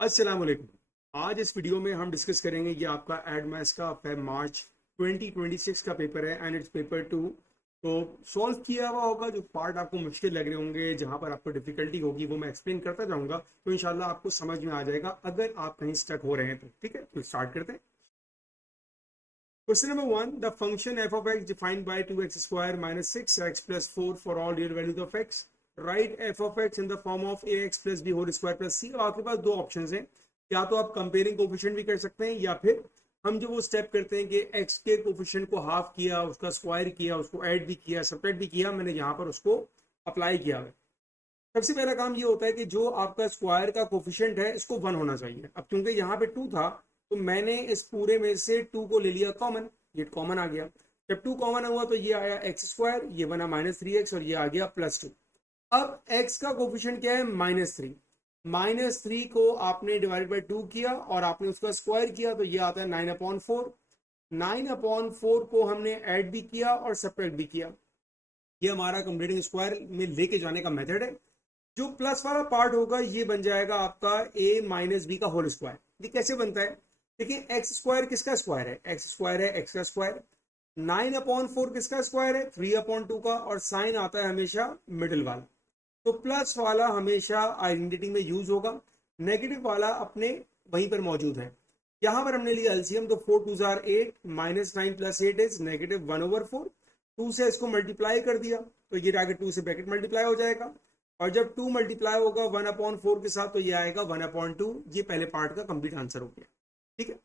अस्सलाम वालेकुम। आज इस वीडियो में हम डिस्कस करेंगे ये आपका एड मैथ्स का फेब मार्च 2026 का पेपर है एंड इट्स पेपर 2। तो सॉल्व किया हुआ होगा, जो पार्ट आपको मुश्किल लग रहे होंगे, जहां पर आपको डिफिकल्टी होगी, वो मैं एक्सप्लेन करता जाऊंगा, तो इंशाल्लाह आपको समझ में आ जाएगा अगर आप कहीं स्टक हो रहे हैं तो। ठीक है, तो स्टार्ट करते हैं। Question number 1, the function F of X defined by 2x square minus 6x plus 4 for all real values of X. Write F of X in the form of A X plus B whole square plus C. आपके पास दो option हैं, या तो आप comparing coefficient भी कर सकते हैं, या फिर हम जो वो स्टेप करते हैं कि एक्स के कोफिशिएंट को हाफ किया, उसका स्क्वायर किया, उसको ऐड भी किया, सब्ट्रैक्ट भी किया, मैंने यहाँ पर उसको अप्लाई किया है। सबसे पहला काम ये होता है कि जो आपका स्क्वायर का कोफिशिएंट है इसको 1 होना चाहिए। अब क्योंकि यहाँ पे 2 था तो मैंने इस पूरे में से 2 को ले लिया कॉमन, ये कॉमन आ गया। जब 2 कॉमन हुआ तो ये आया एक्स स्क्वायर, ये बना -3x और ये आ गया +2। अब x का कोफिशिएंट क्या है? -3। -3 को आपने डिवाइड बाई 2 किया और आपने उसका स्क्वायर किया तो ये आता है 9/4। 9/4 को हमने ऐड भी किया और सब्ट्रैक्ट भी किया। ये हमारा कंप्लीटिंग स्क्वायर में लेके जाने का मेथड है। जो प्लस वाला पार्ट होगा ये बन जाएगा आपका a माइनस बी का होल स्क्वायर। ये कैसे बनता है? देखिए, एक्स स्क्वायर किसका स्क्वायर है? एक्स स्क्वायर है एक्स का स्क्वायर। 9/4 किसका स्क्वायर है? 3/2 का। और साइन आता है हमेशा मिडिल वाला, तो प्लस वाला हमेशा आइडेंटिटी में यूज होगा, नेगेटिव वाला अपने वहीं पर मौजूद है। यहां पर हमने लिया एलसीएम, तो 4 2 8, -9 + 8 इज -1/4। 2 से इसको मल्टीप्लाई कर दिया तो ये आगे 2 से ब्रैकेट मल्टीप्लाई हो जाएगा, और जब 2 मल्टीप्लाई होगा 1/4 के साथ तो ये आएगा 1/2। ये पहले पार्ट का कंप्लीट आंसर हो गया। ठीक है,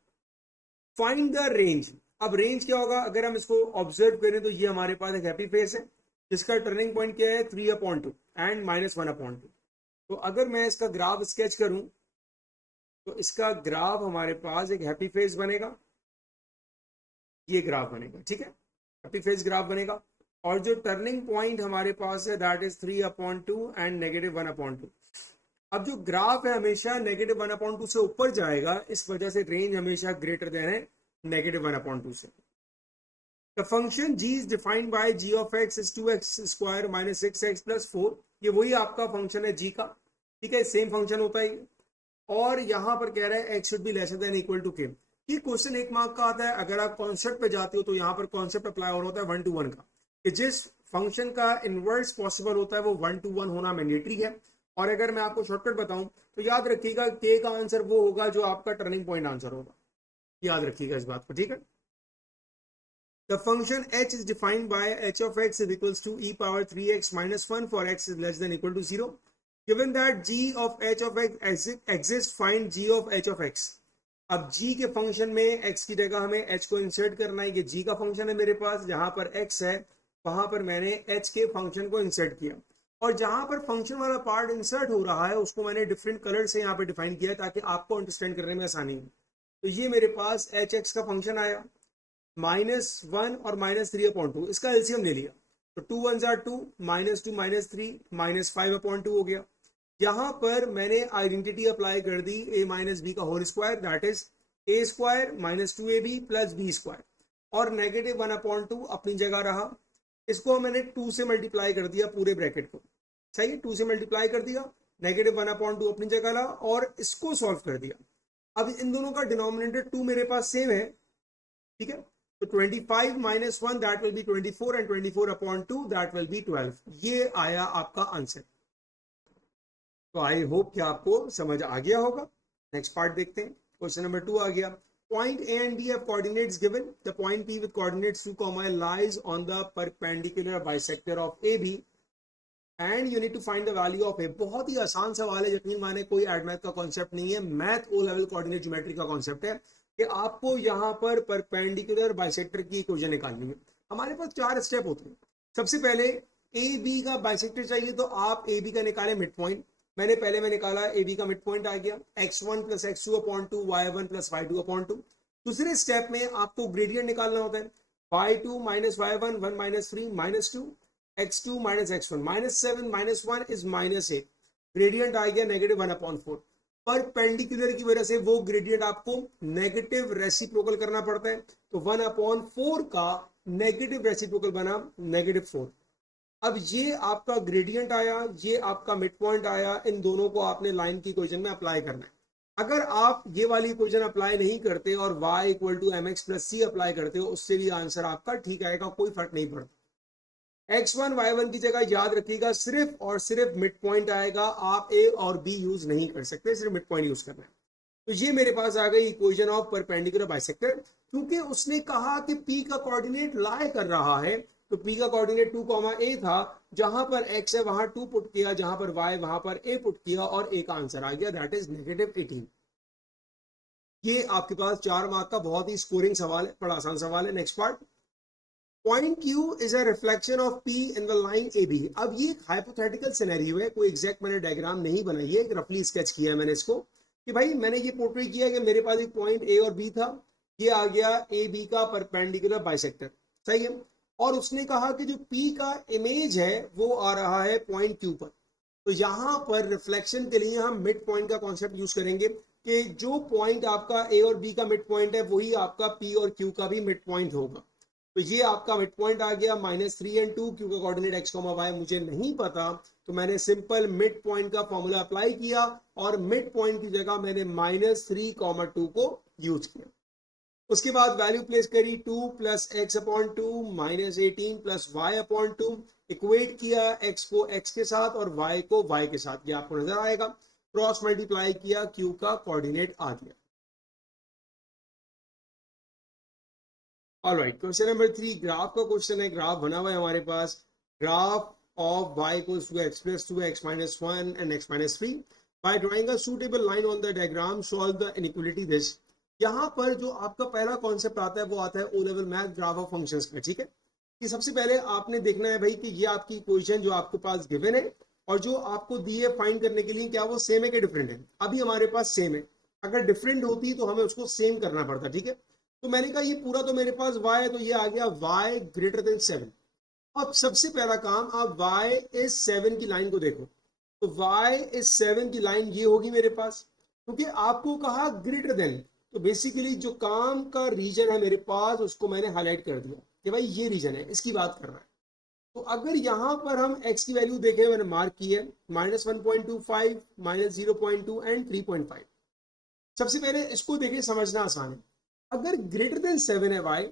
फाइंड द रेंज। अब रेंज क्या होगा? अगर हम इसको ऑब्जर्व करें तो ये हमारे पास एक हैप्पी फेस है जिसका टर्निंग पॉइंट क्या है? 3/2 एंड -1/2। तो अगर मैं इसका ग्राफ स्केच करूं तो इसका ग्राफ हमारे पास एक हैप्पी फेस बनेगा, ये ग्राफ बनेगा। ठीक है, हैप्पी फेस ग्राफ बनेगा। और जो टर्निंग पॉइंट हमारे पास है दैट इज 3/2 एंड -1/2। अब जो ग्राफ है हमेशा -1/2 से ऊपर जाएगा, इस वजह से रेंज हमेशा ग्रेटर देन है -1/2 से। The function g is defined by g of x is 2x square minus 6x plus 4। ये वही आपका फंक्शन है g का। ठीक है, सेम फंक्शन होता है। और यहां पर कह रहा है x should be lesser than equal to k। ये क्वेश्चन 1 मार्क का आता है। अगर आप कॉन्सेप्ट पे जाते हो तो यहाँ पर कॉन्सेप्ट अप्लाई और होता है 1 to 1 का, कि जिस फंक्शन का इनवर्स पॉसिबल होता है वो 1 to 1 होना मैंडेटरी है। और अगर मैं आपको शॉर्टकट बताऊं तो याद रखिएगा k का आंसर वो होगा जो आपका टर्निंग पॉइंट आंसर होगा। याद रखिएगा इस बात को। ठीक है, the function h is defined by h of x is equals to e power 3x minus 1 for x is less than equal to 0. Given that g of h of x exists, find g of h of x. अब g के function में x की जगह हमें h को insert करना है। ये g का फंक्शन है मेरे पास, जहां पर x है वहां पर मैंने h के फंक्शन को इंसर्ट किया, और जहां पर फंक्शन वाला पार्ट इंसर्ट हो रहा है उसको मैंने डिफरेंट कलर से यहाँ पे डिफाइन किया ताकि आपको अंडरस्टैंड करने में आसानी हो। तो ये मेरे पास एच एक्स का फंक्शन आया, -1 और -3/2, इसका एलसीएम ले लिया तो 2 1 2, -2 -3 -5/2 हो गया। यहां पर मैंने आइडेंटिटी अप्लाई कर दी a माइनस बी का whole square, that is a square -2ab plus b square, और -1/2 अपनी जगह रहा। इसको मैंने 2 से मल्टीप्लाई कर दिया पूरे ब्रैकेट को। सही है, 2 से मल्टीप्लाई कर दिया, -1/2 अपनी जगह ला और इसको सॉल्व कर दिया। अब इन दोनों का डिनोमिनेटर 2 मेरे पास सेम है। ठीक है, तो 25 - 1 that will be 24 and 24/2 that will be 12। ये आया आपका आंसर। तो आई होप कि आपको समझ आ गया होगा। नेक्स्ट पार्ट देखते हैं। क्वेश्चन नंबर 2 आ गया। Point A and B have coordinates given. The point P with coordinates 2, lies on the perpendicular bisector of A B and you need to find the value of A. बहुत ही आसान सवाल है, यकीन माने कोई एड मैथ का concept नहीं है, math O level coordinate geometry का कॉन्सेप्ट है कि आपको यहाँ पर परपेंडिकुलर बाइसेक्टर की इक्वेशन निकालनी है। हमारे पास 4 स्टेप होते हैं। सबसे पहले ए बी का बाइसेक्टर चाहिए, तो आप ए बी का निकाले मिड पॉइंट। मैंने पहले में निकाला, ए बी का मिड पॉइंट आ गया x1 + x2/2 y1 + y2/2। दूसरे स्टेप में आपको ग्रेडियंट निकालना होता है, y2 - y1 1 - 3 -2 x2 - x1 -7 -1 is -8। Gradient आ गया -1/4। परपेंडिकुलर की वजह से वो ग्रेडियंट आपको नेगेटिव रेसिप्रोकल करना पड़ता है, तो 1/4 का नेगेटिव रेसिप्रोकल बना -4। अब ये आपका ग्रेडियंट आया, ये आपका मिड पॉइंट आया, इन दोनों को आपने लाइन की इक्वेशन में अप्लाई करना है। अगर आप ये वाली इक्वेशन अप्लाई नहीं करते और y equal to m x plus c apply करते हो, उससे भी आंसर आपका ठीक आएगा, कोई फर्क नहीं पड़ता। x1 y1 की जगह याद रखिएगा सिर्फ और सिर्फ मिड पॉइंट आएगा, आप a और b यूज नहीं कर सकते, सिर्फ मिड पॉइंट यूज करना है। तो ये मेरे पास आ गई इक्वेशन ऑफ परपेंडिकुलर बाइसेक्टर। क्योंकि उसने कहा कि P का कोऑर्डिनेट लाई कर रहा है, तो P का कोऑर्डिनेट 2, a था, जहां पर x है वहां 2 पुट किया, जहां पर y वहां पर a पुट किया और a का आंसर आ गया, दैट इज -18। ये आपके पास 4 मार्क का बहुत ही स्कोरिंग सवाल है, बड़ा आसान सवाल है। Next part, point Q is a reflection of P in the line AB। अब ये एक हाइपोथेटिकल सिनेरियो है, कोई एग्जैक्ट मैंने डायग्राम नहीं बनाई है, एक रफली स्केच किया है मैंने इसको, कि भाई मैंने ये पोर्ट्रे किया कि मेरे पास एक पॉइंट A और B था, ये आ गया AB का परपेंडिकुलर बाइसेक्टर, सही है। और उसने कहा कि जो P का इमेज है वो आ रहा है पॉइंट Q पर। तो यहाँ पर रिफ्लेक्शन के लिए हम मिड पॉइंट का कॉन्सेप्ट यूज करेंगे कि जो पॉइंट आपका A और B का मिड पॉइंट है वही आपका P और Q का भी मिड पॉइंट होगा। तो ये आपका मिड पॉइंट आ गया -3 और 2, क्योंकि कोऑर्डिनेट x, y मुझे नहीं पता, तो मैंने सिंपल मिड पॉइंट का फॉर्मूला अप्लाई किया और मिड पॉइंट की जगह मैंने -3, 2 को यूज किया। उसके बाद वैल्यू प्लेस करी, 2 + x/2 -18 + y/2, इक्वेट किया x को x के साथ और y को y के साथ, ये आपको नजर आएगा। क्रॉस मल्टीप्लाई किया, q का कोऑर्डिनेट आ गया। ऑलराइट, क्वेश्चन नंबर 3 ग्राफ का क्वेश्चन है। ग्राफ बना हुआ है हमारे पास, graph of y equals to x plus 2 x minus 1 and x minus 3 by drawing a suitable line on the diagram solve the inequality this। यहाँ पर जो आपका पहला कॉन्सेप्ट आता है वो आता है O level math graph of functions का, ठीक है। कि सबसे पहले आपने देखना है भाई कि ये आपकी इक्वेशन जो आपके पास गिवन है और जो आपको दी है फाइंड करने के लिए, क्या वो सेम है कि डिफरेंट है। अभी हमारे पास सेम है, अगर डिफरेंट होती तो हमें उसको सेम करना पड़ता, ठीक है। तो मैंने कहा ये पूरा तो मेरे पास y है, तो ये आ गया y > 7। अब सबसे पहला काम, आप y is 7 की लाइन को देखो, तो y is 7 की लाइन ये होगी मेरे पास, क्योंकि आपको कहा ग्रेटर देन, तो बेसिकली जो काम का रीजन है मेरे पास उसको मैंने हाईलाइट कर दिया कि भाई ये रीजन है, इसकी बात कर रहा है। तो अगर यहाँ पर हम x की वैल्यू देखें, मैंने मार्क की है -1.25 -0.2 एंड 3.5। सबसे पहले इसको देखें, समझना आसान है। अगर ग्रेटर देन 7 है y,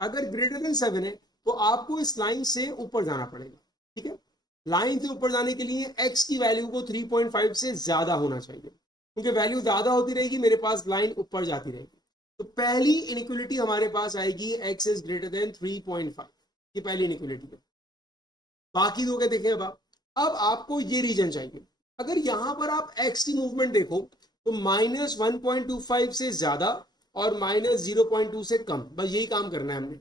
अगर ग्रेटर देन 7 है तो आपको इस लाइन से ऊपर जाना पड़ेगा, ठीक है। लाइन से ऊपर जाने के लिए x की वैल्यू को 3.5 से ज्यादा होना चाहिए, क्योंकि वैल्यू ज्यादा होती रहेगी मेरे पास लाइन ऊपर जाती रहेगी। तो पहली इनइक्वालिटी हमारे पास आएगी x इज ग्रेटर देन 3.5, ये पहली इनइक्वालिटी है। बाकी दो के देखें, अब आपको ये रीजन चाहिए। अगर यहाँ पर आप x की मूवमेंट देखो तो -1.25 से ज्यादा और -0.2 से कम, बस यही काम करना है हमने।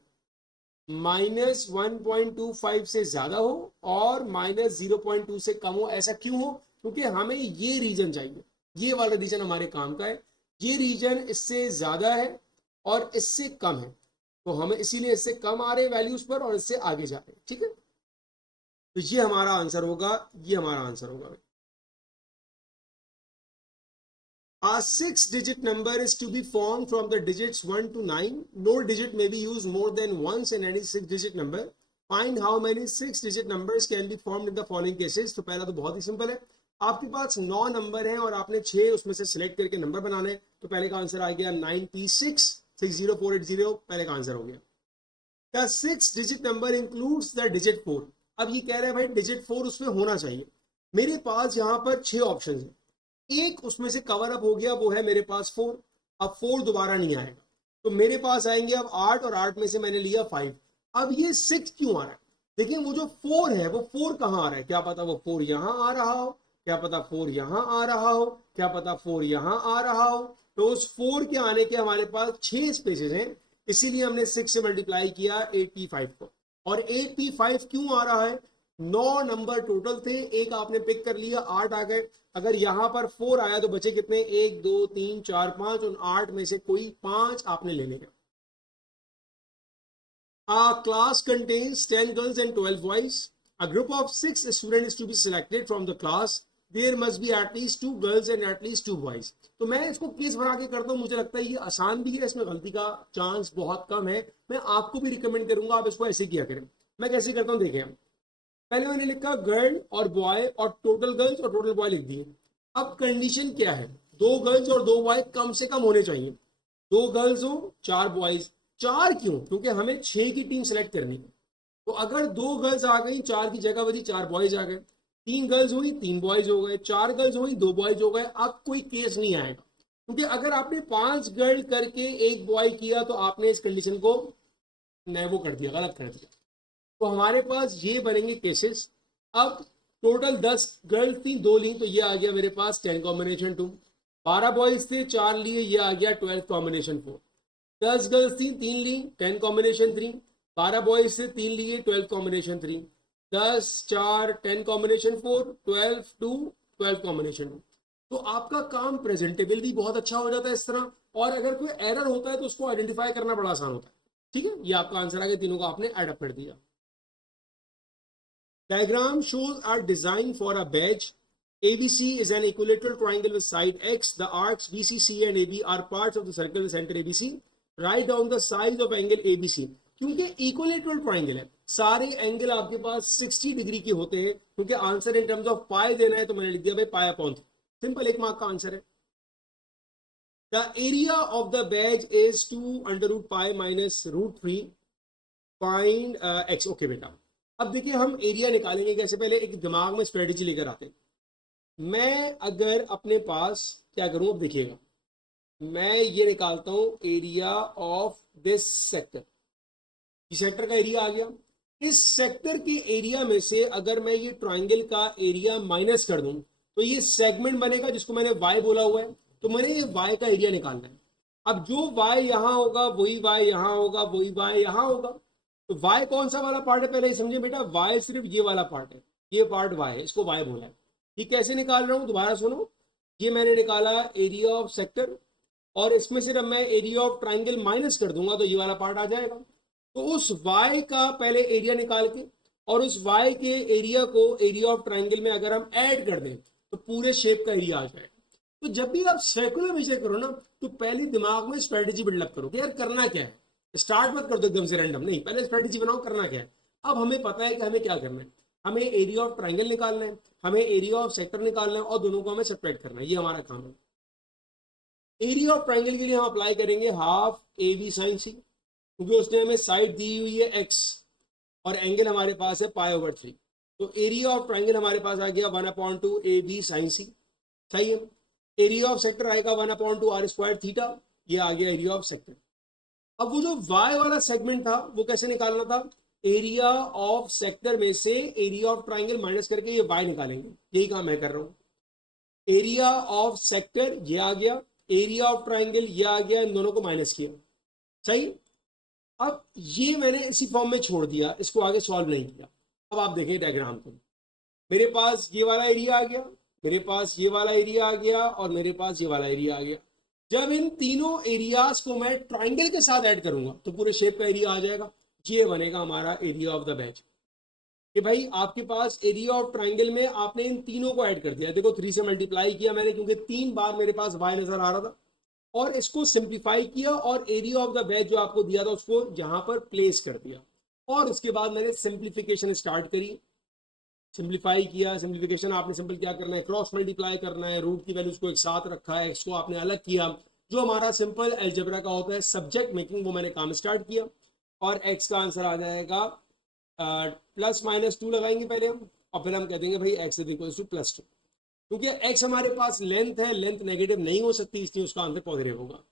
-1.25 से ज्यादा हो और -0.2 से कम हो। ऐसा क्यों हो? क्योंकि हमें ये रीजन चाहिए, ये वाला रीजन हमारे काम का है। ये रीजन इससे ज्यादा है और इससे कम है, तो हमें इसीलिए इससे कम आ रहे वैल्यूज पर और इससे आगे जा रहे हैं, ठीक है। तो ये हमारा आंसर होगा, ये हमारा आंसर होगा। A 6-digit number is to be formed from the digits 1 to 9. No digit may be used more than once in any 6-digit number. Find how many 6-digit numbers can be formed in the following cases. तो पहला तो बहुत ही simple है, आपके पास 9 number हैं और आपने 6 उसमें से सिलेक्ट करके नंबर बनाने। तो पहले का आंसर आ गया 96 60480, पहले का आंसर हो गया। The 6-digit number includes the digit 4। अब ये कह रहे हैं भाई डिजिट 4 उसमें होना चाहिए। मेरे पास यहाँ पर 6 ऑप्शन है, एक उसमें से कवर अप हो गया, वो है मेरे पास 4। अब 4 दोबारा नहीं आएगा, तो मेरे पास आएंगे अब 8 और 8 में से मैंने लिया 5। अब ये 6 क्यों आ रहा है? देखिए वो जो 4 है वो 4 कहाँ आ रहा है, क्या पता वो 4 यहाँ आ रहा हो, क्या पता 4 यहाँ आ रहा हो, क्या पता 4 यहाँ आ रहा हो। तो उस 4 के आने के हमारे पास 6 स्पेसेस हैं, इसीलिए हमने 6 से मल्टीप्लाई किया 85 को। और 85 क्यों आ रहा है? 9 नंबर टोटल थे, एक आपने पिक कर लिया, 8 आ गए। अगर यहां पर 4 आया तो बचे कितने? 1 2 3 4 5, और 8 में से कोई 5 आपने ले लिया। A class contains 10 girls and 12 boys. A group of 6 students is to be selected from the class. There must be at least 2 girls and at least 2 boys. तो मैं इसको केस बना के करता हूँ, मुझे लगता है ये आसान भी है, इसमें गलती का चांस बहुत कम है। मैं आपको भी रिकमेंड करूंगा आप इसको ऐसे किया करें। मैं कैसे करता हूँ देखें। पहले मैंने लिखा गर्ल और बॉय और टोटल गर्ल्स और टोटल बॉय लिख दिए। अब कंडीशन क्या है? 2 गर्ल्स और 2 बॉय कम से कम होने चाहिए। 2 गर्ल्स हो 4 बॉयज। 4 क्यों? क्योंकि हमें 6 की टीम सेलेक्ट करनी है। तो अगर 2 गर्ल्स आ गई, 4 की जगह बची 4 बॉयज आ गए, 3 गर्ल्स हुई 3 बॉयज हो गए, 4 गर्ल्स हुई 2 बॉयज हो गए। अब कोई केस नहीं आएगा, क्योंकि अगर आपने 5 गर्ल करके 1 बॉय किया तो आपने इस कंडीशन को वो कर दिया, गलत कर दिया। तो हमारे पास ये बनेंगे केसेस। अब टोटल 10 गर्ल्स थी, 2 ली, तो ये आ गया मेरे पास 10 कॉम्बिनेशन 2। 12 बॉयज थे, 4 लिए, ये आ गया 12 कॉम्बिनेशन 4। 10 गर्ल्स थी, 3 ली, 10 कॉम्बिनेशन 3। 12 बॉयज से 3 लिए, 12 कॉम्बिनेशन 3। 10 4 10 combination 4, 12 2 12 combination 2। तो आपका काम प्रेजेंटेबल भी बहुत अच्छा हो जाता है इस तरह। और अगर कोई एरर होता है तो उसको आइडेंटिफाई करना बड़ा आसान होता है। ठीक है, ये आपका आंसर आ गया, तीनों को आपने एड अप कर दिया। Diagram shows are designed for a badge. ABC is an equilateral triangle with side X. The arcs BCC and AB are parts of the circle with center ABC. Write down the size of angle ABC. क्योंकि equilateral triangle है, सारे angle आपके पास 60 degree के होते हैं। क्योंकि answer in terms of pi देना है तो मैंने लिख दिया भाई पाई अपॉन 3। सिंपल, 1 मार्क का आंसर है। The area of the badge is 2 under root pi minus root 3 find x. Okay बेटा, अब देखिए हम एरिया निकालेंगे कैसे, पहले एक दिमाग में स्ट्रेटेजी लेकर आते हैं। मैं अगर अपने पास क्या करूं, अब देखिएगा, मैं ये निकालता हूं एरिया ऑफ दिस सेक्टर। इस सेक्टर का एरिया आ गया। इस सेक्टर के एरिया में से अगर मैं ये ट्राइंगल का एरिया माइनस कर दूं तो ये सेगमेंट बनेगा जिसको मैंने वाई बोला हुआ है। तो मैंने ये वाई का एरिया निकालना है। अब जो वाई यहां होगा वही वाई यहां होगा, वही वाई यहां होगा। तो y कौन सा वाला पार्ट है पहले समझे बेटा, y सिर्फ ये वाला पार्ट है, ये पार्ट y है, इसको y बोला है। ये कैसे निकाल रहा हूं दोबारा सुनो। ये मैंने निकाला एरिया ऑफ सेक्टर, और इसमें सिर्फ मैं एरिया ऑफ ट्राइंगल माइनस कर दूंगा तो ये वाला पार्ट आ जाएगा। तो उस y का पहले एरिया निकाल के और उस y के एरिया को एरिया ऑफ ट्राइंगल में अगर हम ऐड कर दें तो पूरे शेप का एरिया आ जाएगा। तो जब भी आप सर्कुलर मेजर करो ना तो पहले दिमाग में स्ट्रेटेजी बिल्डअप करो कि यार करना क्या है। स्टार्ट मत कर दो एकदम से रैंडम, नहीं, पहले स्ट्रेटेजी बनाओ करना क्या है। अब हमें पता है कि हमें क्या करना है, हमें एरिया ऑफ ट्राइंगल निकालना है, हमें एरिया ऑफ सेक्टर निकालना है और दोनों को हमें सेपरेट करना है, ये हमारा काम है। एरिया ऑफ ट्राइंगल के लिए हम अप्लाई करेंगे हाफ ए बी साइन सी, क्योंकि उसने हमें साइड दी हुई है एक्स और एंगल हमारे पास है पाई ओवर 3। तो एरिया ऑफ ट्राइंगल हमारे पास आ गया 1/2 ए बी साइन सी, सही है। एरिया ऑफ सेक्टर आएगा 1/2 आर स्क्वायर थीटा, ये आ गया एरिया ऑफ सेक्टर। अब वो जो y वाला सेगमेंट था वो कैसे निकालना था, एरिया ऑफ सेक्टर में से एरिया ऑफ ट्राइंगल माइनस करके ये y निकालेंगे, यही काम मैं कर रहा हूं। एरिया ऑफ सेक्टर ये आ गया, एरिया ऑफ ट्राइंगल ये आ गया, इन दोनों को माइनस किया, सही। अब ये मैंने इसी फॉर्म में छोड़ दिया, इसको आगे सॉल्व नहीं किया। अब आप देखें डायग्राम को, मेरे पास ये वाला एरिया आ गया, मेरे पास ये वाला एरिया आ गया और मेरे पास ये वाला एरिया आ गया। जब इन तीनों एरियाज को मैं ट्राइंगल के साथ ऐड करूंगा तो पूरे शेप का एरिया आ जाएगा। ये बनेगा हमारा एरिया ऑफ द बैच। कि भाई आपके पास एरिया ऑफ ट्राइंगल में आपने इन तीनों को ऐड कर दिया, देखो 3 से मल्टीप्लाई किया मैंने क्योंकि 3 बार मेरे पास y नजर आ रहा था, और इसको सिंप्लीफाई किया और एरिया ऑफ द बैच जो आपको दिया था उसको यहां पर प्लेस कर दिया। और उसके बाद मैंने सिंप्लीफिकेशन स्टार्ट करी, सिंप्लीफाई किया। सिंप्लीफिकेशन आपने सिंपल क्या करना है, क्रॉस मल्टीप्लाई करना है, रूट की वैल्यूज को एक साथ रखा है, एक्स को आपने अलग किया, जो हमारा सिंपल अलजेब्रा का होता है सब्जेक्ट मेकिंग, वो मैंने काम स्टार्ट किया। और एक्स का आंसर आ जाएगा +-2 लगाएंगे पहले हम, और फिर हम कह देंगे भाई एक्स इज इक्वल टू +2। क्योंकि एक्स हमारे पास लेंथ है, लेंथ नेगेटिव नहीं हो सकती, इसलिए उसका आंसर पॉजिटिव होगा।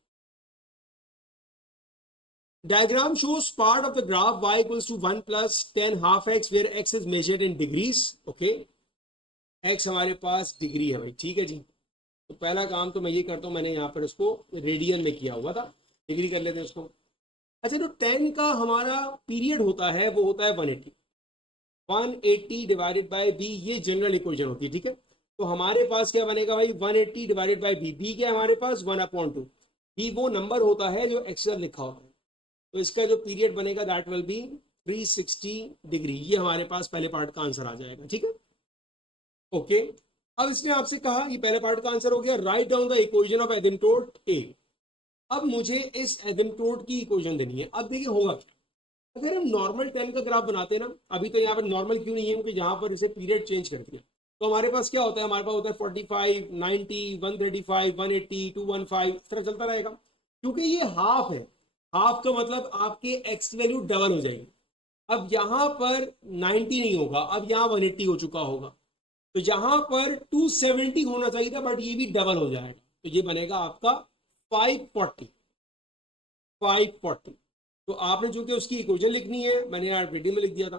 Diagram shows part of the graph y equals to 1 plus 10 half x where x is measured in degrees. Okay, x हमारे पास डिग्री है भाई, ठीक है जी। तो पहला काम तो मैं ये करता हूँ, मैंने यहाँ पर उसको रेडियन में किया हुआ था, डिग्री कर लेते हैं उसको। अच्छा, तो 10 का हमारा पीरियड होता है वो होता है 180, 180 डिवाइडेड बाई बी, ये जनरल इक्वेशन होती है, ठीक है। तो हमारे पास क्या बनेगा भाई, 180 डिवाइडेड बाई बी, बी क्या है हमारे पास 1/2, बी वो नंबर होता है जो एक्सेल लिखा होता है। तो इसका जो पीरियड बनेगा दैट विल बी 360 डिग्री, ये हमारे पास पहले पार्ट का आंसर आ जाएगा, ठीक है। ओके, अब इसने आपसे कहा, ये पहले पार्ट का आंसर हो गया, write down the equation of asymptote A. अब मुझे इस एसिम्प्टोट की इक्वेशन देनी है। अब देखिए होगा क्या, अगर हम नॉर्मल 10 का ग्राफ बनाते हैं ना, अभी तो यहाँ पर नॉर्मल क्यों नहीं है क्योंकि यहाँ पर इसे पीरियड चेंज कर दिया, तो हमारे पास क्या होता है, हमारे पास होता है 45, 90, 135, 180, 215, इस तरह चलता रहेगा। क्योंकि ये हाफ है, हाफ का मतलब आपके एक्स वैल्यू डबल हो जाएगी। अब यहाँ पर 90 नहीं होगा, अब यहाँ 180 हो चुका होगा, तो यहाँ पर 270 होना चाहिए था, बट ये भी डबल हो जाएगा, तो ये बनेगा आपका 540। 540, तो आपने चूंकि उसकी इक्वेशन लिखनी है, मैंने यार वीडियो में लिख दिया था,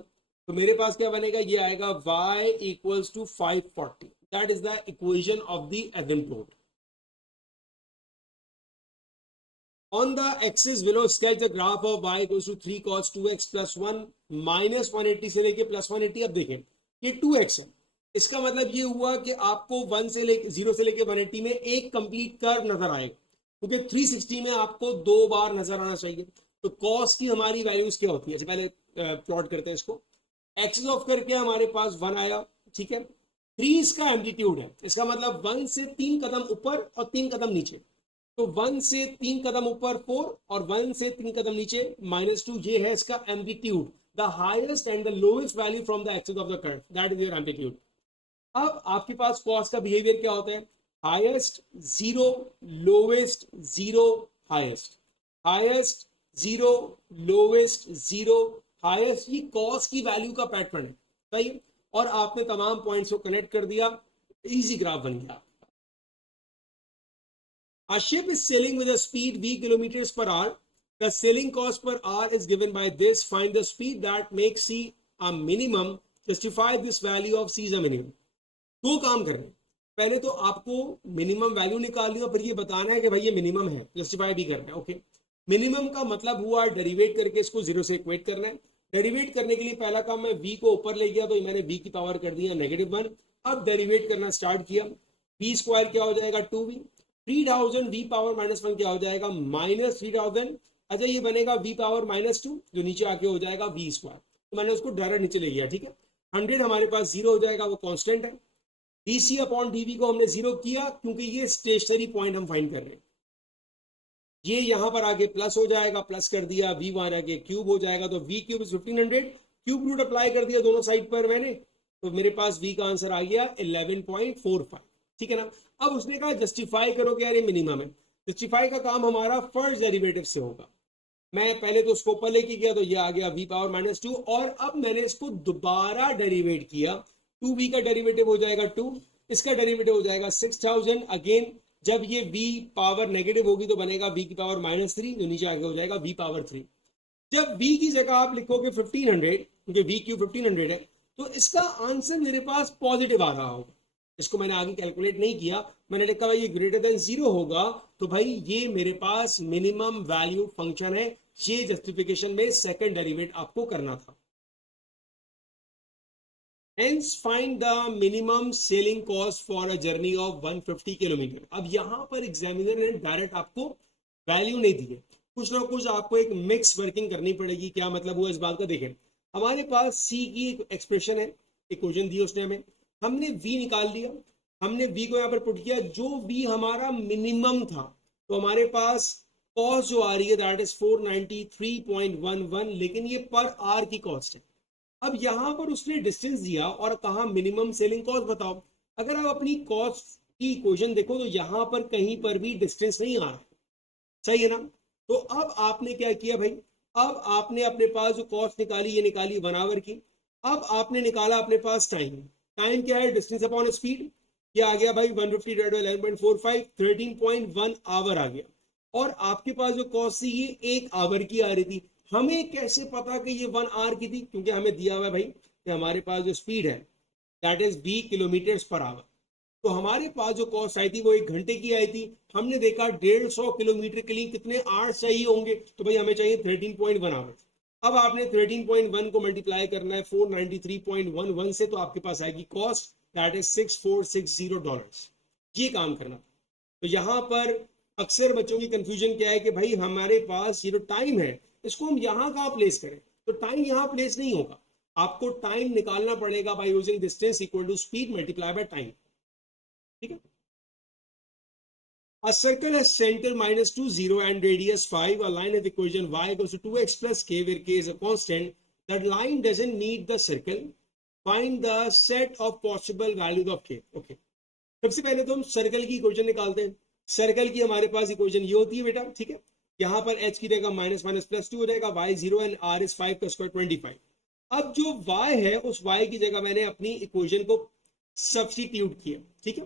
तो मेरे पास क्या बनेगा, ये आएगा y equals to 540, that is the equation of the asymptote. On the axis below sketch the graph of y equals to 3 cos 2x plus 1 minus 180 से लेके प्लस 180। अब देखें ये 2x है, इसका मतलब ये हुआ कि आपको 1 से लेके 0 से लेके 180 में एक कंप्लीट कर्व नजर आएगा, क्योंकि 360 में आपको 2 बार नजर आना चाहिए। तो cos की हमारी वैल्यूज क्या होती है, पहले प्लॉट करते हैं इसको। एक्सिस ऑफ करके हमारे पास 1 आया, ठीक है। 3 इसका एम्पलीट्यूड है, इसका मतलब 1 से 3 कदम ऊपर और 3 कदम नीचे, तो 1 से 3 कदम ऊपर 4 और 1 से 3 कदम नीचे -2, ये है इसका amplitude, the highest and the lowest value from the axis of the curve, that is your amplitude. अब आपके पास कॉस का बिहेवियर क्या होता है, highest 0, lowest 0, highest, highest 0, lowest 0, highest, ये कॉस की वैल्यू का पैटर्न है, सही है। और आपने तमाम पॉइंट्स को कनेक्ट कर दिया, इजी ग्राफ बन गया। A ship is sailing with a speed v kilometers per hour. The sailing cost per hour is given by this. Find the speed that makes c a minimum. Justify this value of c is a minimum. दो काम कर रहे हैं, पहले तो आपको minimum value निकालनी है, फिर ये बताना है कि भाई ये मिनिमम है, जस्टिफाई भी करना है। ओके, मिनिमम का मतलब हुआ डेरिवेट करके इसको 0 से इक्वेट करना है। डेरिवेट करने के लिए पहला काम, मैं v को ऊपर ले गया तो मैंने v की पावर कर दिया -1। अब डेरिवेट करना स्टार्ट किया, v स्क्वायर क्या हो जाएगा 2v, 3000 v पावर -1 क्या हो जाएगा -3000। अच्छा, ये बनेगा v पावर -2 जो नीचे आके हो जाएगा v स्क्वायर, तो मैंने उसको डायरेक्ट नीचे ले गया, ठीक है। 100 हमारे पास 0 हो जाएगा, वो कांस्टेंट है। dc अपॉन dv को हमने 0 किया, क्योंकि ये स्टेशनरी पॉइंट हम फाइंड कर रहे हैं। ये यहाँ पर आगे प्लस हो जाएगा, प्लस कर दिया, v वहां आगे क्यूब हो जाएगा, तो v cube 1500, cube root apply कर दिया दोनों साइड पर मैंने, तो मेरे पास v का आंसर आ गया 11.45, ठीक है ना। अब उसने कहा जस्टिफाई करो कि यार ये मिनिमम है। जस्टिफाई का काम हमारा फर्स्ट डेरिवेटिव से होगा। मैं पहले तो उसको ऊपर लेके गया, तो ये आ गया v पावर -2, और अब मैंने इसको दोबारा डेरिवेट किया, 2v का डेरिवेटिव हो जाएगा 2, इसका डेरिवेटिव हो जाएगा 6000। अगेन जब ये v पावर नेगेटिव होगी तो बनेगा v की पावर -3, जो नीचे आगे हो जाएगा v पावर 3। जब v की जगह आप लिखोगे 1500, क्योंकि v क्यू 1500 है, तो इसका आंसर मेरे पास पॉजिटिव आ रहा होगा। इसको मैंने आगे कैलकुलेट नहीं किया, मैंने लिखा भाई ये ग्रेटर देन 0 होगा, तो भाई ये मेरे पास मिनिमम वैल्यू फंक्शन है। ये जस्टिफिकेशन में सेकंड डेरिवेट आपको करना था। Hence find the minimum sailing cost for a journey of 150 kilometre. अब यहाँ पर एग्जामिनर ने डायरेक्ट आपको वैल्यू नहीं दी है, कुछ ना कुछ आपको एक मिक्स वर्किंग करनी पड़ेगी। क्या मतलब हुआ इस बात का, देखें हमारे पास c की एक एक्सप्रेशन है, इक्वेशन दी उसने हमें, हमने v निकाल लिया, हमने v को यहाँ पर पुट किया, जो v हमारा मिनिमम था, तो हमारे पास कॉस्ट जो आ रही है दैट इज 493.11, लेकिन ये पर आवर की कॉस्ट है। अब यहाँ पर उसने डिस्टेंस दिया और कहा मिनिमम सेलिंग कॉस्ट बताओ। अगर आप अपनी कॉस्ट की इक्वेशन देखो तो यहाँ पर कहीं पर भी डिस्टेंस नहीं आ रहा है, सही है ना। तो अब आपने क्या किया भाई, अब आपने अपने पास जो कॉस्ट निकाली, ये निकाली 1 आवर की। अब आपने निकाला अपने पास टाइम, टाइम क्या है डिस्टेंस अपॉन स्पीड, क्या आ गया भाई 150 / 11.45, 13.1 आवर आ गया। और आपके पास जो कॉस्ट थी ये 1 आवर की आ रही थी। हमें कैसे पता कि ये 1 आवर की थी, क्योंकि हमें दिया हुआ है भाई कि हमारे पास जो स्पीड है that is v kilometres per hour. तो हमारे पास जो कॉस्ट आई थी वो 1 घंटे की आई थी। हमने देखा 150 किलोमीटर के लिए कितने आवर्स चाहिए होंगे, तो भाई हमें चाहिए 13.1 आवर्स। अब आपने 13.1 को मल्टीप्लाई करना है 493.11 से, तो आपके पास आएगी कॉस्ट दैट इज $6460। ये काम करना था। तो यहाँ पर अक्सर बच्चों की कंफ्यूजन क्या है कि भाई हमारे पास ये जो टाइम है इसको हम यहाँ कहाँ प्लेस करें, तो टाइम यहाँ प्लेस नहीं होगा, आपको टाइम निकालना पड़ेगा by using distance equal to speed multiply by time, ठीक है। A circle has center -2, 0 and radius 5. A line of equation y equals to 2x plus k, where k is a constant. That line doesn't meet the circle. Find the set of possible values of k। Okay, सबसे पहले तो हम circle की equation निकालते हैं। Circle की हमारे पास equation ये होती है बेटा, ठीक है। यहाँ पर h की जगह माइनस माइनस प्लस 2 हो जाएगा, y 0 एंड r इज 5 का स्क्वायर 25। अब जो y है उस y की जगह मैंने अपनी इक्वेशन को सब्स्टिट्यूट किया, ठीक है,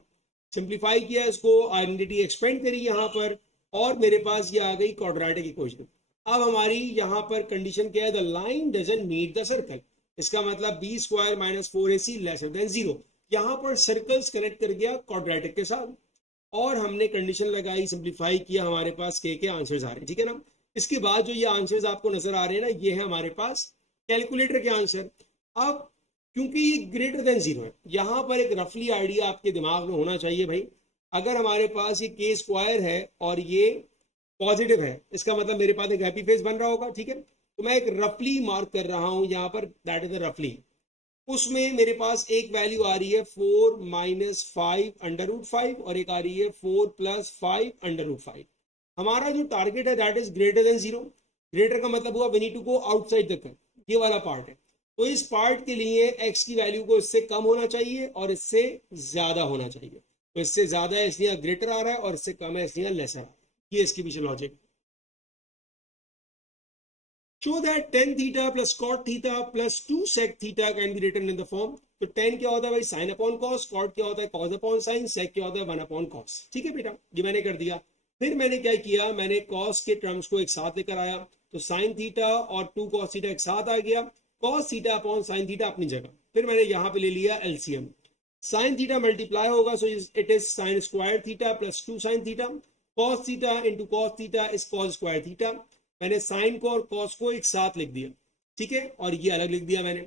सिंप्लीफाई किया, इसको आइडेंटिटी एक्सपेंड करी यहाँ पर, और मेरे पास ये आ गई क्वाड्रेटिक इक्वेशन। अब हमारी यहाँ पर कंडीशन क्या है, the line doesn't meet the circle. इसका मतलब b square minus 4ac lesser than 0। यहाँ पर सर्कल्स कनेक्ट कर गया क्वाड्रेटिक के साथ, और हमने कंडीशन लगाई, सिंप्लीफाई किया, हमारे पास के आंसर्स आ रहे हैं, ठीक है ना। इसके बाद जो ये आंसर्स आपको नजर आ रहे हैं ना, ये है हमारे पास कैलकुलेटर के आंसर। अब क्योंकि ये ग्रेटर देन 0 है, यहाँ पर एक रफली आइडिया आपके दिमाग में होना चाहिए भाई। अगर हमारे पास ये के स्क्वायर है और ये पॉजिटिव है, इसका मतलब मेरे पास एक हैप्पी फेस बन रहा होगा, ठीक है। तो मैं एक रफली मार्क कर रहा हूं यहाँ पर, दैट इज रफली। उसमें मेरे पास एक वैल्यू आ रही है 4 माइनस 5 अंडर रूट 5, और एक आ रही है 4 प्लस 5 अंडर रूट 5। हमारा जो टारगेट है that is greater than 0। Greater का मतलब हुआ we need to go outside the curve, ये वाला पार्ट है। तो इस पार्ट के लिए x की वैल्यू को इससे कम होना चाहिए और इससे ज्यादा होना चाहिए। तो इससे ज्यादा है इसलिए ग्रेटर आ रहा है, और इससे कम है इसलिए लेसर आ रहा है। ये इसके पीछे logic. Show that tan theta plus cot theta plus 2 sec theta can be written in the form। तो tan क्या होता है भाई, sin अपॉन cos, cot क्या होता है, cos अपॉन sin, sec क्या होता है, 1 अपॉन cos। ठीक है बेटा, ये मैंने कर दिया। फिर मैंने क्या किया, मैंने cos के टर्म्स को एक साथ लेकर आया, तो sin थीटा और 2 cos थीटा एक साथ आ गया, cos theta upon sin theta अपनी जगह। फिर मैंने यहाँ पे ले लिया LCM, sin थीटा मल्टीप्लाई होगा, so it is sin square theta plus 2 sin theta, cos theta into cos theta is cos square theta. मैंने साइन को और कॉस को एक साथ लिख दिया, ठीक है, और ये अलग लिख दिया मैंने।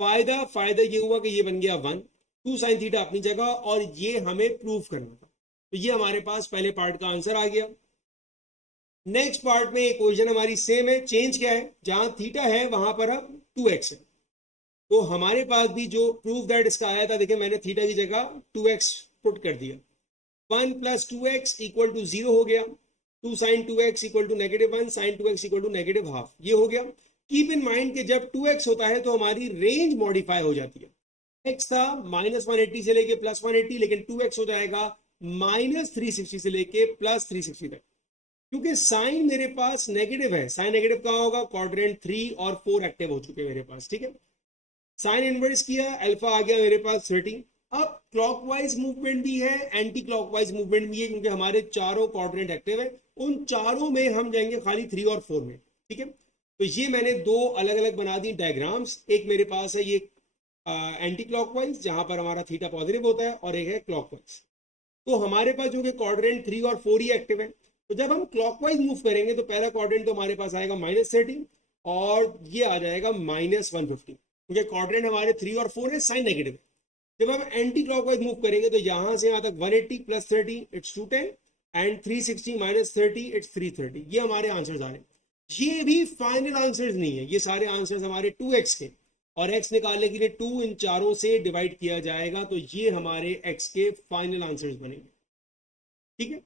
फायदा ये हुआ कि ये बन गया 1, 2 साइन थीटा अपनी जगह, और ये हमें प्रूव करना था। तो ये हमारे पास पहले पार्ट का आंसर आ गया। नेक्स्ट पार्ट में इक्वेशन हमारी सेम है, चेंज क्या है, जहां थीटा है वहां पर अब 2x है। तो हमारे पास भी जो प्रूफ दैट इसका आया था, देखिए मैंने थीटा की जगह 2x पुट कर दिया। 1 प्लस 2x इक्वल टू 0 हो गया, 2 sine 2x equal to -1 sine 2x equal to -½ ये हो गया। कीप इन माइंड कि जब 2x होता है तो हमारी रेंज मॉडिफाई हो जाती है। x था -180 से लेके +180, लेकिन 2x हो जाएगा -360 से लेके +360 तक, क्योंकि साइन मेरे पास नेगेटिव है। साइन नेगेटिव कहाँ होगा, क्वाड्रेंट 3 और 4 एक्टिव हो चुके हैं मेरे पास, ठीक है। साइन इनवर्स किया, अल्फा आ गया मेरे पास 30। अब क्लॉकवाइज मूवमेंट भी है, एंटी क्लॉकवाइज मूवमेंट भी है, क्योंकि हमारे चारों क्वाड्रेंट एक्टिव है। उन चारों में हम जाएंगे खाली 3 और 4 में, ठीक है। तो ये मैंने दो अलग अलग बना दी डायग्राम्स। एक मेरे पास है ये एंटी क्लॉकवाइज, जहां पर हमारा थीटा पॉजिटिव होता है, और एक है क्लॉकवाइज। तो हमारे पास जो कि क्वाड्रेंट 3 और 4 ही एक्टिव है। तो जब हम क्लॉकवाइज मूव करेंगे तो पहला क्वाड्रेंट तो हमारे पास आएगा -30, और ये आ जाएगा -150, क्योंकि क्वाड्रेंट हमारे 3 और 4 है, साइन नेगेटिव है। जब हम एंटी क्लॉकवाइज मूव करेंगे तो यहां से यहां तक 180 plus 30 it's 210, and 360 minus 30 it's 330। ये हमारे आंसर्स आ रहे हैं। ये भी फाइनल आंसर्स नहीं है, ये सारे आंसर्स हमारे 2x के, और x निकालने के लिए 2 इन चारों से डिवाइड किया जाएगा, तो ये हमारे x के फाइनल आंसर्स बनेंगे, ठीक है।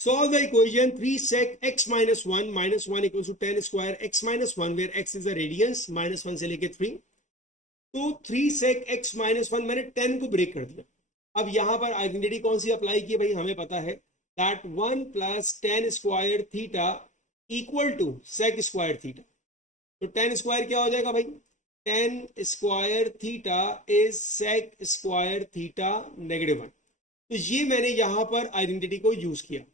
Solve the equation 3 sec x minus 1 equals to 10 square x minus 1, where x is the radians, -1 से लेके 3। तो 3 sec x minus 1 मैंने 10 को ब्रेक कर दिया। अब यहां पर आइडेंटिटी कौन सी अप्लाई की भाई, हमें पता है that 1 plus 10 square theta equal to sec square theta. तो 10 स्क्वायर क्या हो जाएगा भाई, 10 square theta is sec square theta -1। तो ये मैंने यहां पर आइडेंटिटी को यूज किया,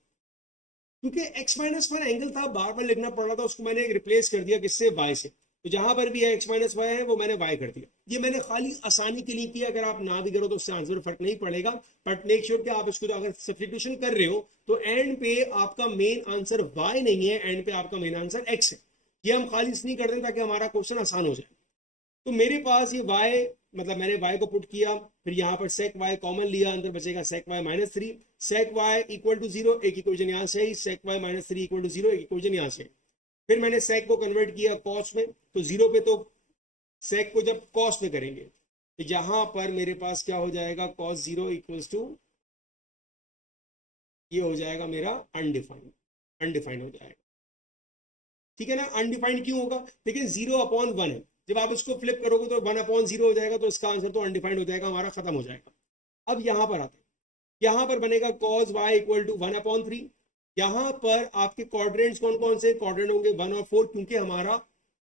क्योंकि x-1 एंगल था, बार बार लिखना पड़ रहा था, उसको मैंने रिप्लेस कर दिया किससे, y से। तो जहां पर भी है x-y है वो मैंने y कर दिया। ये मैंने खाली आसानी के लिए किया, अगर आप ना भी करो तो उससे आंसर फर्क नहीं पड़ेगा, बट मेक श्योर कि आप इसको तो अगर सब्स्टिट्यूशन कर रहे हो तो एंड पे आपका मेन आंसर y नहीं है, एंड पे आपका मेन आंसर x है। ये हम खाली इसलिए कर दें ताकि हमारा क्वेश्चन आसान हो जाए। तो मेरे पास ये y, मतलब मैंने y को पुट किया, फिर यहाँ पर sec y कॉमन लिया, अंदर बचेगा sec y -3, sec y equal to 0, एक इक्वेशन यहाँ से, sec y -3 इक्वल टू 0, एक इक्वेशन यहाँ से। फिर मैंने sec को कन्वर्ट किया cos में, तो 0 पे, तो sec को जब cos में करेंगे तो यहाँ पर मेरे पास क्या हो जाएगा, cos 0 इक्वल्स टू, ये हो जाएगा मेरा अनडिफाइंड हो जाएगा, ठीक है ना। अनडिफाइंड क्यों होगा, देखिए 0/1 है, जब आप इसको फ्लिप करोगे तो 1/0 हो जाएगा, तो इसका आंसर तो अनडिफाइंड हो जाएगा, हमारा खत्म हो जाएगा। अब यहाँ पर आते हैं, यहाँ पर बनेगा cos y इक्वल टू 1/3। यहाँ पर आपके क्वाड्रेंट्स कौन कौन से क्वाड्रेंट होंगे 1 और 4, क्योंकि हमारा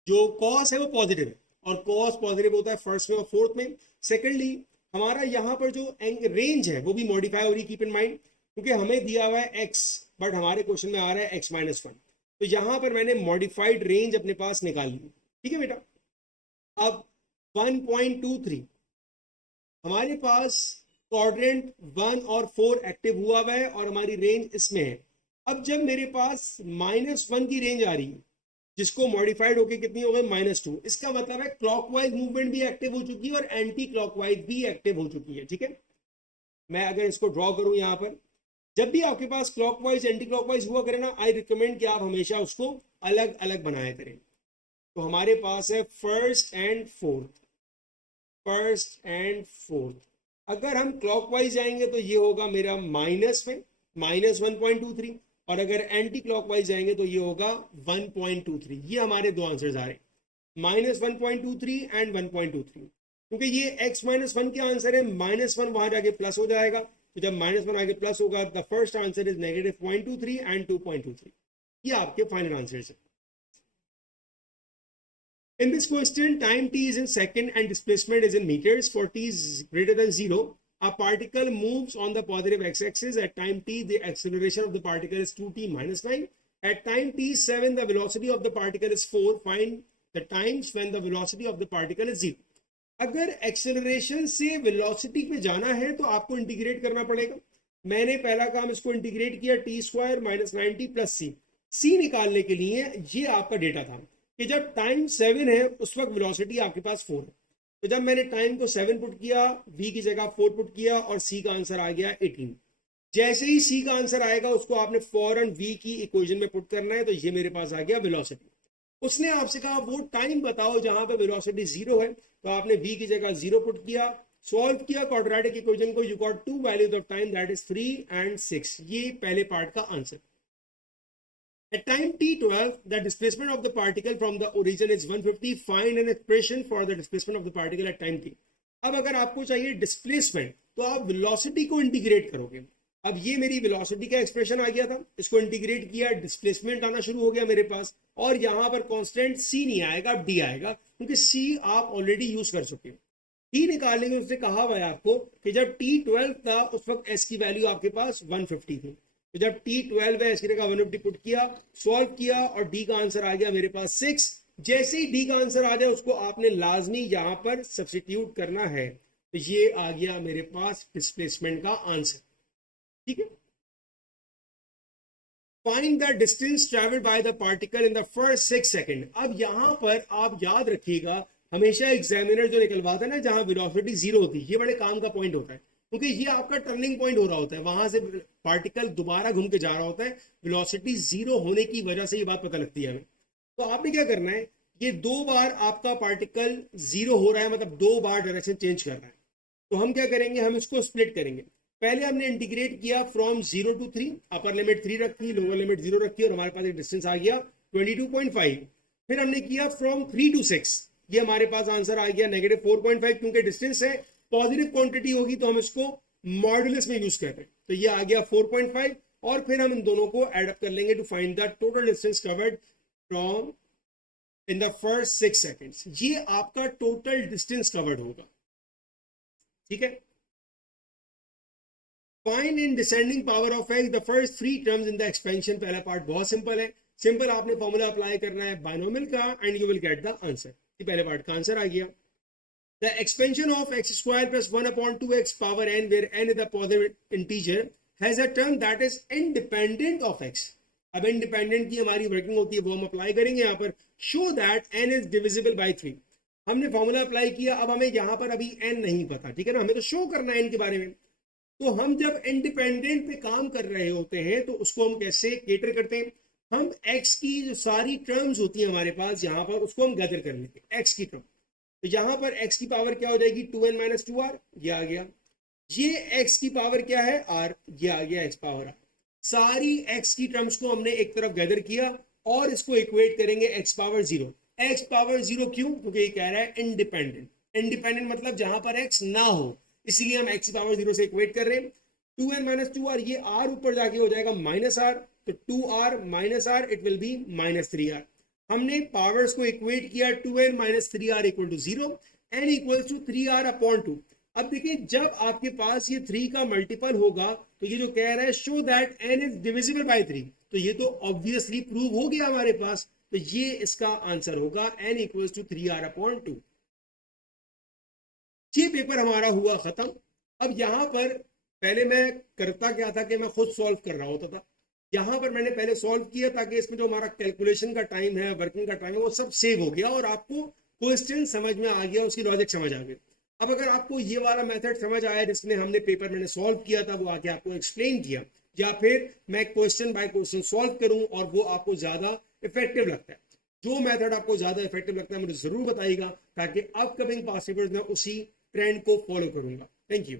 जो cos है वो पॉजिटिव है और cos पॉजिटिव होता है फर्स्ट में और फोर्थ में। सेकेंडली हमारा यहाँ पर जो रेंज है वो भी मॉडिफाई हो रही, कीप इन माइंड, क्योंकि हमें दिया हुआ है x, बट हमारे क्वेश्चन में आ रहा है x-1, तो यहाँ पर मैंने मॉडिफाइड रेंज अपने पास निकाल ली। ठीक है बेटा, अब 1.23 हमारे पास क्वाड्रेंट 1 और 4 एक्टिव हुआ है और हमारी रेंज इसमें है। अब जब मेरे पास -1 की रेंज आ रही है, जिसको मॉडिफाइड होके कितनी हो गई -2, इसका मतलब है क्लॉकवाइज मूवमेंट भी एक्टिव हो चुकी है और एंटी क्लॉकवाइज भी एक्टिव हो चुकी है। ठीक है, मैं अगर इसको ड्रॉ करूं यहाँ पर, जब भी आपके पास क्लॉकवाइज एंटी क्लॉकवाइज हुआ करे ना, आई रिकमेंड कि आप हमेशा उसको अलग अलग बनाया करें। तो हमारे पास है फर्स्ट एंड फोर्थ। अगर हम क्लॉकवाइज जाएंगे तो ये होगा मेरा माइनस में -1.23, और अगर एंटी क्लॉकवाइज जाएंगे तो ये होगा 1.23। ये हमारे दो आंसर्स आ रहे हैं, -1.23 एंड 1.23। क्योंकि ये x-1 के आंसर है, -1 वहां जाके प्लस हो जाएगा, तो जब -1 आगे प्लस होगा, the first answer is -0.23 and 2.23। ये आपके फाइनल आंसर्स है। In this question, time t is in second and displacement is in meters. For t is greater than 0, a particle moves on the positive x-axis. At time t, the acceleration of the particle is 2t minus 9. At time t7, the velocity of the particle is 4. Find the times when the velocity of the particle is 0. अगर acceleration से velocity पे जाना है तो आपको integrate करना पड़ेगा। मैंने पहला काम इसको इंटीग्रेट किया, t² - 90 + c। c निकालने के लिए ये आपका डेटा था कि जब टाइम 7 है उस वक्त वेलोसिटी आपके पास 4 है। तो जब मैंने टाइम को 7 पुट किया, v की जगह 4 पुट किया और c का आंसर आ गया 18। जैसे ही c का आंसर आएगा उसको आपने फौरन v की इक्वेशन में पुट करना है, तो ये मेरे पास आ गया वेलोसिटी। उसने आपसे कहा वो टाइम बताओ जहां पे वेलोसिटी 0 है, तो आपने v की जगह 0 पुट किया, सॉल्व किया क्वाड्रेटिक इक्वेशन को, you got 2 values of time, that is 3 and 6। ये पहले पार्ट का answer. At time t12, the displacement of the particle from the origin is 150. Find an expression for the displacement of the particle at time t. अब अगर आपको चाहिए displacement तो आप velocity को इंटीग्रेट करोगे। अब ये मेरी वेलोसिटी का एक्सप्रेशन आ गया था, इसको इंटीग्रेट किया, डिस्प्लेसमेंट आना शुरू हो गया मेरे पास, और यहाँ पर कांस्टेंट c नहीं आएगा, d आएगा, क्योंकि c आप ऑलरेडी यूज कर चुके हो। t निकालने में उसने कहा हुआ है आपको कि जब t12 था उस वक्त s की वैल्यू आपके पास 150 थी, तो जब t12 है इसकी जगह 150 पुट किया, सॉल्व किया और d का आंसर आ गया मेरे पास 6। जैसे ही d का आंसर आ जाए उसको आपने लाजमी यहाँ पर सब्स्टिट्यूट करना है, तो ये आ गया मेरे पास डिस्प्लेसमेंट का आंसर। ठीक है, find the distance travelled by the particle in the first 6 second. अब यहाँ पर आप याद रखिएगा, हमेशा एग्जामिनर जो निकलवाता है ना जहां वेलोसिटी 0 होती है, ये बड़े काम का पॉइंट होता है, क्योंकि ये आपका टर्निंग पॉइंट हो रहा होता है, वहां से पार्टिकल दोबारा घूम के जा रहा होता है, वेलोसिटी 0 होने की वजह से ये बात पता लगती है हमें। तो आपने क्या करना है, ये 2 बार आपका पार्टिकल 0 हो रहा है, मतलब 2 बार डायरेक्शन चेंज कर रहा है, तो हम क्या करेंगे, हम इसको स्प्लिट करेंगे। पहले हमने इंटीग्रेट किया फ्रॉम 0 to 3, अपर लिमिट 3 रखी, लोअर लिमिट 0 रखी, और हमारे पास एक डिस्टेंस आ गया 22.5। फिर हमने किया फ्रॉम 3 to 6, ये हमारे पास आंसर आ गया -4.5, क्योंकि डिस्टेंस है, पॉजिटिव क्वांटिटी होगी तो हम इसको मॉडुलस में यूज कर रहे हैं, तो ये आ गया 4.5। और फिर हम इन दोनों को ऐड अप कर लेंगे to find the total distance covered from in the first 6 seconds. ये आपका टोटल डिस्टेंस कवर्ड होगा। ठीक है, find in descending power of x the first 3 terms in the expansion. पहला पार्ट बहुत सिंपल है, सिंपल आपने फॉर्मूला अप्लाई करना है बाइनोमियल का and you will get the answer. ये पहले पार्ट का आंसर आ गया। The expansion of x² + 1/2x power n, where n is a positive integer, has a term that is independent of x. अब independent की हमारी working होती है, वो हम अप्लाई करेंगे यहाँ पर। Show that n is divisible by 3। हमने फॉर्मूला अप्लाई किया, अब हमें यहाँ पर अभी n नहीं पता, ठीक है ना, हमें तो शो करना है n के बारे में। तो हम जब इंडिपेंडेंट पे काम कर रहे होते हैं तो उसको हम कैसे केटर करते हैं, हम x की जो सारी टर्म्स होती हैं हमारे पास यहाँ पर, उसको हम गैदर कर लेंगे, x की टर्म। तो यहाँ पर x की पावर क्या हो जाएगी, 2n - 2r, ये आ गया। ये x की पावर क्या है, r, ये आ गया x पावर r। सारी x की टर्म्स को हमने एक तरफ गैदर किया और इसको इक्वेट करेंगे x पावर 0। x पावर 0 क्यों? क्योंकि ये कह रहा है इंडिपेंडेंट। इंडिपेंडेंट मतलब जहां पर x ना हो, इसलिए हम x पावर 0 से इक्वेट कर रहे हैं। 2n माइनस 2r, ये r ऊपर जाके हो जाएगा माइनस r, तो 2r minus r it will be minus 3r। हमने पावर्स को इक्वेट किया 2n minus 3r equal to 0, n equals to 3r upon 2। अब देखिए जब आपके पास ये 3 का मल्टीपल होगा तो ये जो कह रहा है show that n is divisible by 3, तो ये तो ऑब्वियसली प्रूव हो गया हमारे पास, तो ये इसका आंसर होगा n equals to 3r upon 2। ये पेपर हमारा हुआ खत्म। अब यहाँ पर पहले मैं करता क्या था कि मैं खुद सॉल्व कर रहा होता था, यहाँ पर मैंने पहले सॉल्व किया ताकि इसमें जो हमारा कैलकुलेशन का टाइम है, वर्किंग का टाइम है, वो सब सेव हो गया और आपको क्वेश्चन समझ में आ गया, उसकी लॉजिक समझ आ गई। अब अगर आपको ये वाला मेथड समझ आया जिसमें हमने पेपर मैंने सॉल्व किया था, वो आके आपको एक्सप्लेन किया, या फिर मैं क्वेश्चन बाय क्वेश्चन सॉल्व करूं और वो आपको ज्यादा इफेक्टिव लगता है, जो मेथड आपको ज्यादा इफेक्टिव लगता है मुझे जरूर बताइएगा, ताकि अपकमिंग पास पेपर्स में उसी ट्रेंड को फॉलो करूंगा। Thank you.